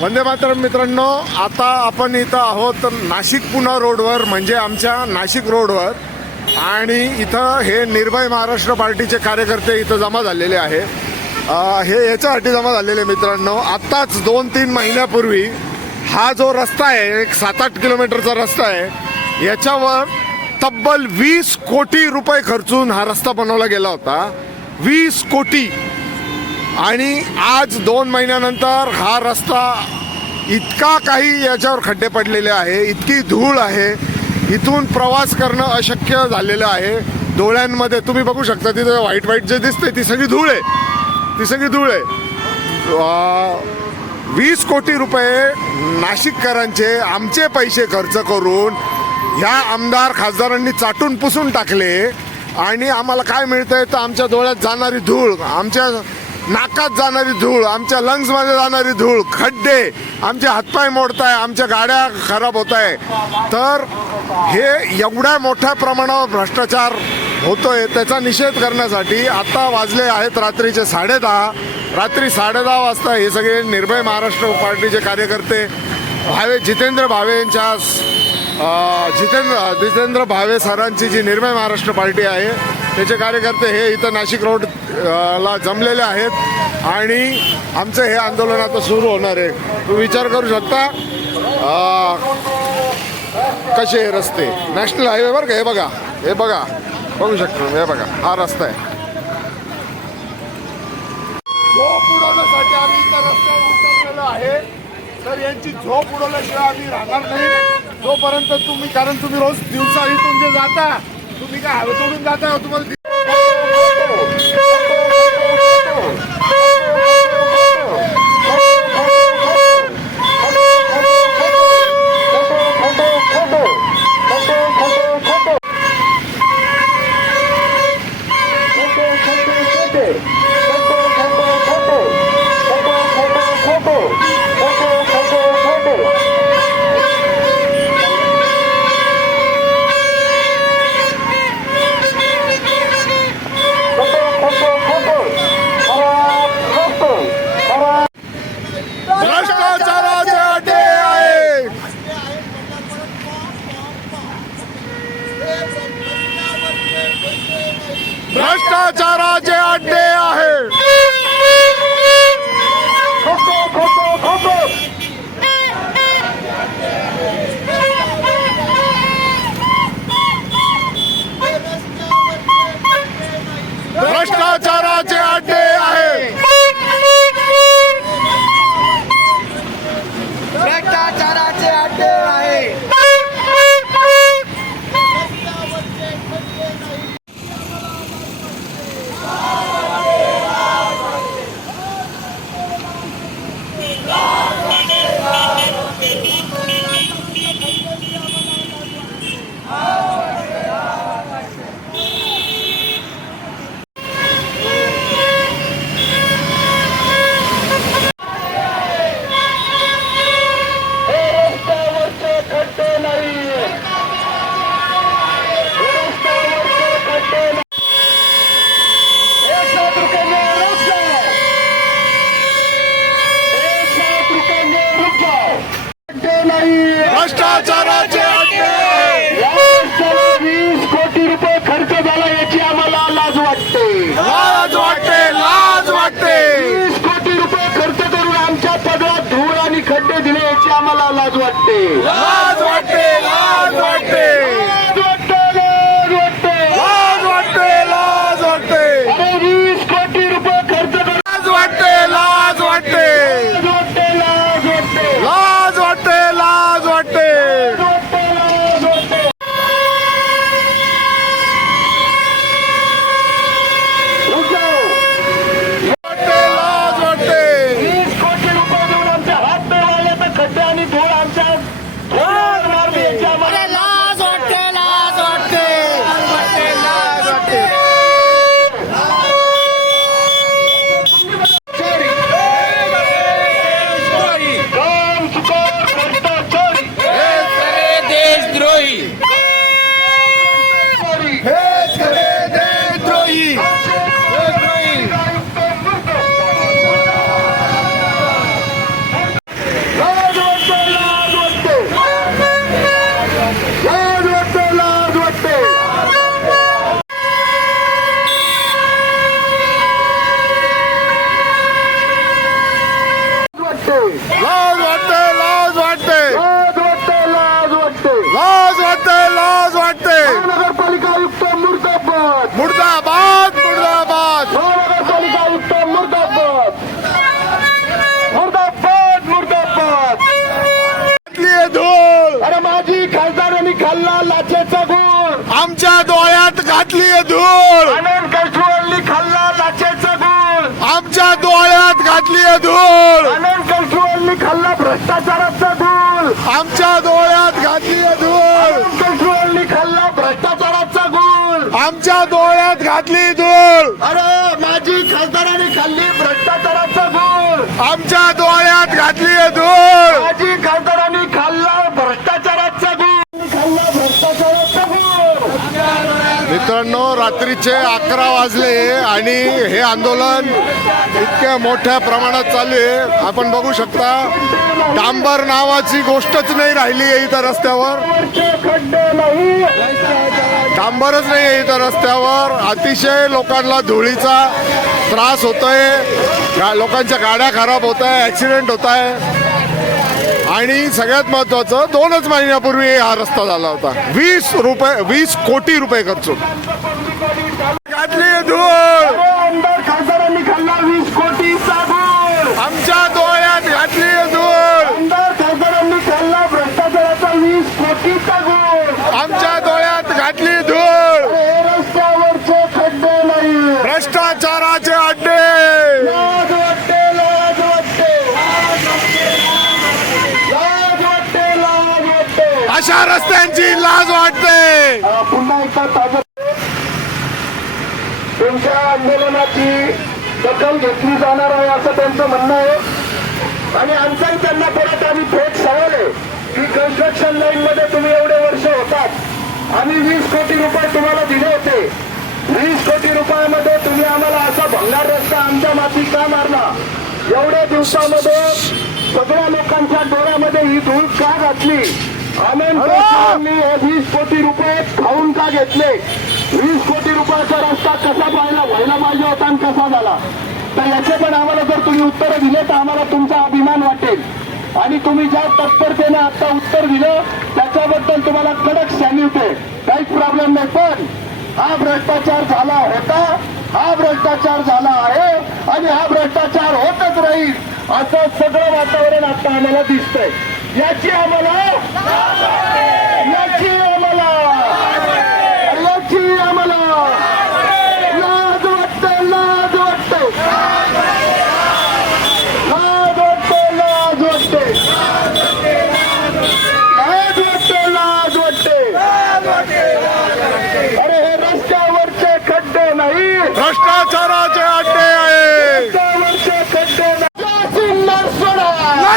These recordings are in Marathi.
वंदे मातरम मित्रांनो आता आपण इथं आहोत नाशिक पुणे रोडवर म्हणजे आमच्या नाशिक रोडवर. आणि इथं हे निर्भय महाराष्ट्र पार्टीचे कार्यकर्ते इथं जमा झालेले आहे. हे याच्यासाठी जमा झालेले मित्रांनो आत्ताच दोन तीन महिन्यापूर्वी हा जो रस्ता आहे एक सात आठ किलोमीटरचा रस्ता आहे याच्यावर तब्बल वीस कोटी रुपये खर्चून हा रस्ता बनवला गेला होता. वीस कोटी आणि आज दोन महिन्यानंतर हा रस्ता इतका काही याच्यावर खड्डे पडलेले आहे इतकी धूळ आहे इथून प्रवास करणं अशक्य झालेलं आहे. डोळ्यांमध्ये तुम्ही बघू शकता तिथं व्हाईट व्हाईट जे दिसते ती सगळी धूळ आहे. ती सगळी धूळ आहे. वीस कोटी रुपये नाशिककरांचे आमचे पैसे खर्च करून ह्या आमदार खासदारांनी चाटून पुसून टाकले. आणि आम्हाला काय मिळतंय तर आमच्या डोळ्यात जाणारी धूळ आमच्या नाकात जाणारी धूळ आमच्या लंग्समध्ये जाणारी धूळ खड्डे आमचे हातपाय मोडताय आमच्या गाड्या खराब होत आहे तर हे एवढ्या मोठ्या प्रमाणावर भ्रष्टाचार होतोय त्याचा निषेध करण्यासाठी आता वाजले आहेत रात्रीचे साडेदहा. रात्री साडेदहा वाजता हे सगळे निर्भय महाराष्ट्र पार्टीचे कार्यकर्ते भावे जितेंद्र भावे यांच्या जितेंद्र जितेंद्र भावे सरांची जी निर्भय महाराष्ट्र पार्टी आहे त्याचे कार्यकर्ते हे इथं नाशिक रोड ला जमलेले आहेत. आणि आमचं हे आंदोलन आता सुरू होणार आहे. तू विचार करू शकता. कसे हे रस्ते? नॅशनल हायवे बरं का? हे बघा. हे बघा. बघू शकतो हे बघा. हा रस्ता आहे. झोप उडवण्यासाठी आम्ही इथं रस्त्यावर उतरलेलो आहे. तर यांची झोप उडवल्याशिवाय आम्ही राहणार नाही. जोपर्यंत तुम्ही कारण तुम्ही रोज दिवसा इथून जे जाता तुम्ही काय हवे तोडून जाता तुम्हाला भ्रष्टाचाराचे वीस कोटी रुपये खर्च झाला याची आम्हाला लाज वाटते. लाज वाटते लाज वाटते! वीस कोटी रुपये खर्च करून आमच्या पदरात धूळ आणि खड्डे दिले याची आम्हाला लाज वाटते. घातली धूळ. खाल्ला लाचेचा गुळ. आमच्या डोळ्यात घातली धूळ. कलशुवल्ली खाल्ला भ्रष्टाचाराचा गुळ. आमच्या डोळ्यात घातली धूळ. कलशुवल्ली खाल्ला भ्रष्टाचाराचा गुळ. आमच्या डोळ्यात घातली धूळ. अरे माझी खासदारांनी खाल्ली भ्रष्टाचाराचा गुळ. आमच्या डोळ्यात घातली धूळ माझी खासदारांनी खाल्ला भ्रष्टाचाराचा गुळ खाल्ला भ्रष्टाचाराचा गुळ मित्रांनो रात्रीचे अकरा वाजले आणि हे आंदोलन इतक्या मोठ्या प्रमाणात चालू आहे. आपण बघू शकता डांबर नावाची गोष्टच नाही राहिली आहे इथं रस्त्यावर. डांबरच नाही आहे इथं रस्त्यावर. अतिशय लोकांना धुळीचा त्रास होतोय. लोकांच्या गाड्या खराब होत आहे ॲक्सिडेंट होत आहे आणि सगळ्यात महत्वाचं दोनच महिन्यापूर्वी हा रस्ता झाला होता. वीस रुपये वीस कोटी रुपये खर्चून. घातली धूळ. खासदारांनी खाल्ला वीस कोटीचा गुळ आमच्या डोळ्यात घातली धूळ आमदार खासदारांनी खाल्ला भ्रष्टाचाराचा वीस कोटीचा गुळ आमच्या डोळ्यात घातली धूळ हे रस्त्यावरचे खड्डे नाही भ्रष्टाचाराचे अड्डे लाज वाटते लाज वाटते लाज वाटते लाज वाटते त्यांची लाज वाटते. पुन्हा एकदा ताजं तुमच्या आंदोलनाची दखल घेतली जाणार आहे असं त्यांचं म्हणणं आहे. आणि आमचाही त्यांना परत आम्ही थेट सांगले की कन्स्ट्रक्शन लाईन मध्ये तुम्ही एवढे वर्ष होतात. आम्ही वीस कोटी रुपये तुम्हाला दिले होते. वीस कोटी रुपयामध्ये तुम्ही आम्हाला असा भंगार रस्ता आमच्या माती का मारला? एवढ्या दिवसामध्ये सगळ्या लोकांच्या डोळ्यामध्ये ही धूळ का घातली? आनंद हे वीस कोटी रुपये खाऊन का घेतले? वीस कोटी रुपयाचा रस्ता कसा पाहिला? व्हायला पाहिजे होता आणि कसा झाला? तर याचे पण आम्हाला जर तुम्ही उत्तरं दिले तर आम्हाला तुमचा अभिमान वाटेल. आणि तुम्ही ज्या तत्परतेने आता उत्तर दिलं त्याच्याबद्दल तुम्हाला कडक सॅल्यूट आहे काहीच प्रॉब्लेम नाही. पण हा भ्रष्टाचार झाला होता हा भ्रष्टाचार झाला आहे आणि हा भ्रष्टाचार होतच राहील. असं सगळं वातावरण आता आम्हाला दिसतंय. याची आम्हाला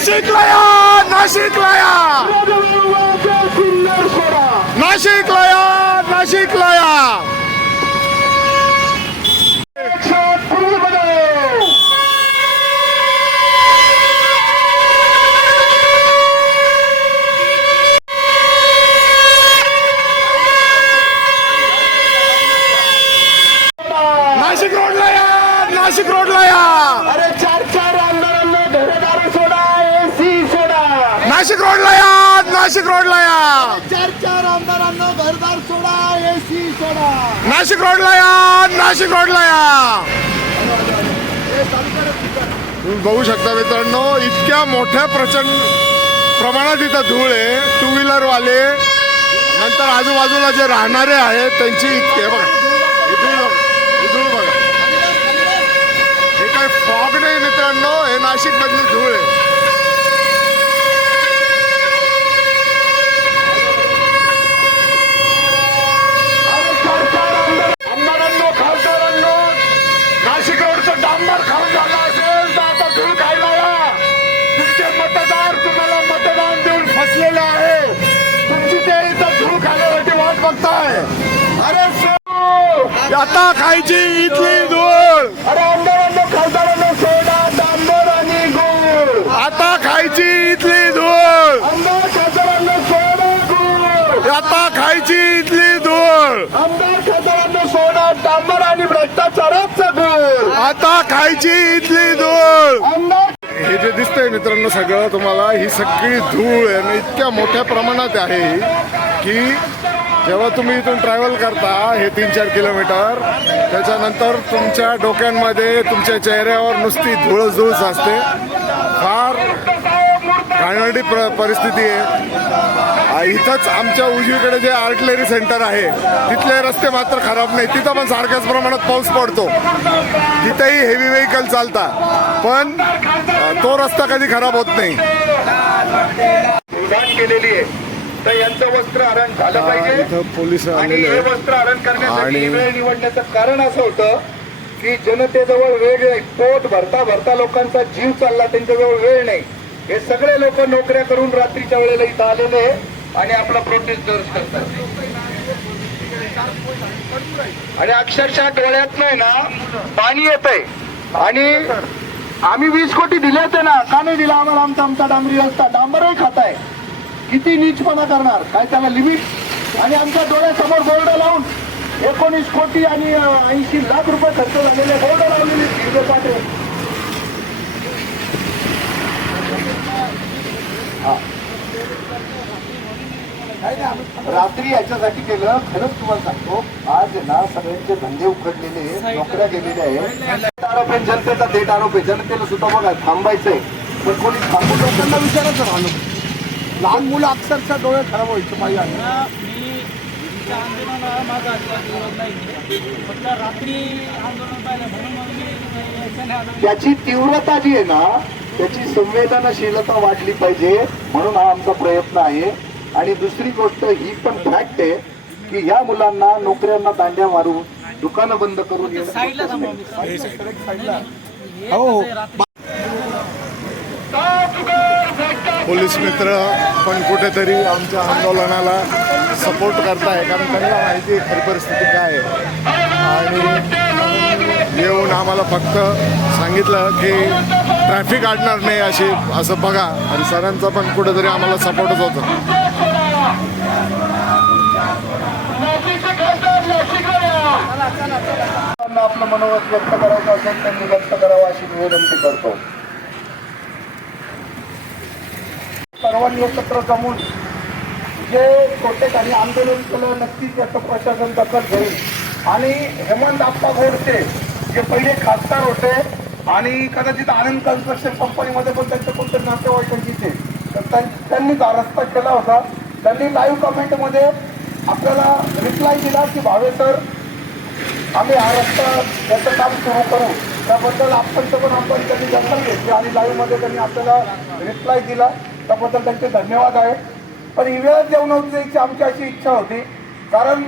सोडा नाशिकला या नाशिकला या सिन्नर सोडा नाशिकला या नाशिकला या पूर्वमध्ये नाशिक रोडला या नाशिक रोडला या अरे चार चार नाशिक रोडला या नाशिक रोडला या. चार चार आमदारांना घरदार सोडा एसी सोडा. नाशिक रोडला या नाशिक रोडला या. तुम्ही बघू शकता मित्रांनो इतक्या मोठ्या प्रचंड प्रमाणात इथं धूळ आहे टू व्हीलर वाले नंतर आजूबाजूला जे राहणारे आहेत त्यांची इतके बघा. ही बघा ही हे काय फॉग नाही मित्रांनो हे नाशिक मधली धूळ आहे. बघताय. अरे सो आता खायची इथली धूळ अरे आमदारांनो खासदारांनो सोडा डांबर आणि गुळ. आता खायची इथली धूळ आमदार खासदारांनो सोडा गुळ. आता खायची इथली धूळ आमदार खासदारांनो सोडा डांबर आणि भ्रष्टाचाराचा गुळ. आता खायची इथली धूळ आमदार हे जे दिसतंय मित्रांनो सगळं तुम्हाला ही सगळी धूळ आहे ना इतक्या मोठ्या प्रमाणात आहे ही की जेव्हा तुम्ही इथून ट्रॅव्हल करता हे तीन चार किलोमीटर त्याच्यानंतर तुमच्या डोक्यांमध्ये तुमच्या चेहऱ्यावर नुसती धूळच असते फार घाणेरडी प्र परिस्थिती आहे. इथंच आमच्या उजवीकडे जे आर्टलरी सेंटर आहे तिथले रस्ते मात्र खराब नाही तिथं पण सारख्याच प्रमाणात पाऊस पडतो. तिथेही हेवी व्हेकल चालता. पण तो रस्ता कधी खराब होत नाही. केलेली आहे. तर यांचं वस्त्र हरण झालं पाहिजे. पोलीस आणि हे वस्त्र हरण करण्यासाठी वेळ निवडण्याचं कारण असं होतं की जनतेजवळ वेळ आहे. पोट भरता भरता लोकांचा जीव चालला त्यांच्याजवळ वेळ नाही. हे सगळे लोक नोकऱ्या करून रात्रीच्या वेळेला इथं आलेले आणि आपला प्रोटेस्ट दर्ज करतात. आणि अक्षरशः डोळ्यात नाही ना पाणी येत आहे आणि आम्ही वीस कोटी दिले होते ना का नाही दिला? आम्हाला आमचा आमचा डांबरी रस्ता डांबरही खाताय. किती नीचपणा करणार? काय त्याला लिमिट आणि आमच्या डोळ्यासमोर बोर्ड लावून एकोणीस कोटी आणि ऐंशी लाख रुपये खर्च झालेले बोर्ड लावलेले हिरवे पाटे रात्री याच्यासाठी केलं. खरंच तुम्हाला सांगतो आज ना सगळ्यांचे धंदे उघडलेले आहेत, नोकऱ्या गेलेल्या आहेत. आरोप आहे जनतेचा थेट आरोप आहे. जनतेला सुद्धा बघा थांबायचंय. पण कोणी थांबून लोकांना विचारायचं राहिलं लहान मुलं अक्षरशः डोळे खराब व्हायचे माझ्या मी तुमच्या आंदोलनाला माझा अजिबात विरोध नाही. फक्त रात्री आंदोलन पाहिलं म्हणून त्याची तीव्रता जी आहे ना त्याची संवेदनशीलता वाढली पाहिजे म्हणून हा आमचा प्रयत्न आहे. आणि दुसरी गोष्ट ही पण फॅक्ट आहे की ह्या मुलांना नोकऱ्यांना दांड्या मारून दुकानं बंद करून. मी हो रात्री पोलीस मित्र पण कुठेतरी आमच्या आंदोलनाला सपोर्ट करताय कारण त्यांना माहिती आहे खरी परिस्थिती काय आहे. आणि येऊन आम्हाला फक्त सांगितलं की ट्रॅफिक अडणार नाही अशी असं बघा. आणि सरांचा पण कुठेतरी आम्हाला सपोर्टच होता. आपलं मनोगत व्यक्त करायचं असेल त्यांनी व्यक्त करावं अशी विनंती करतो. सर्वांनी एकत्र जमून जे कोटेकांनी आंदोलन केलं नक्कीच याचं प्रशासन दखल घेईल. आणि हेमंत आप्पा गोडसे जे पहिले खासदार होते आणि कदाचित आनंद कन्स्ट्रक्शन कंपनीमध्ये पण त्यांचे कोणते नातेवाईकांची तर त्यां- त्यांनी रस्ता केला होता. त्यांनी लाईव्ह कमेंटमध्ये आपल्याला रिप्लाय दिला की भावे सर आम्ही हा रस्ता याचं काम सुरू करू. त्याबद्दल आपण पण आपण त्यांनी दखल घेतली आणि लाईव्हमध्ये त्यांनी आपल्याला रिप्लाय दिला. त्याबद्दल त्यांचे धन्यवाद आहे पण ही वेळ देऊ नव्हती आमची अशी इच्छा होती. कारण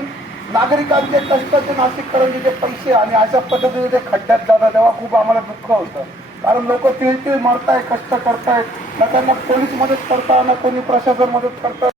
नागरिकांचे कष्टाचे नाशिककरांचे जे पैसे आणि अशा पद्धतीने ते खड्ड्यात जातात तेव्हा खूप आम्हाला दुःख होतं. कारण लोक तिळ तिळ मरताय कष्ट करतायत. ना त्यांना पोलीस मदत करता ना कोणी प्रशासन मदत करतात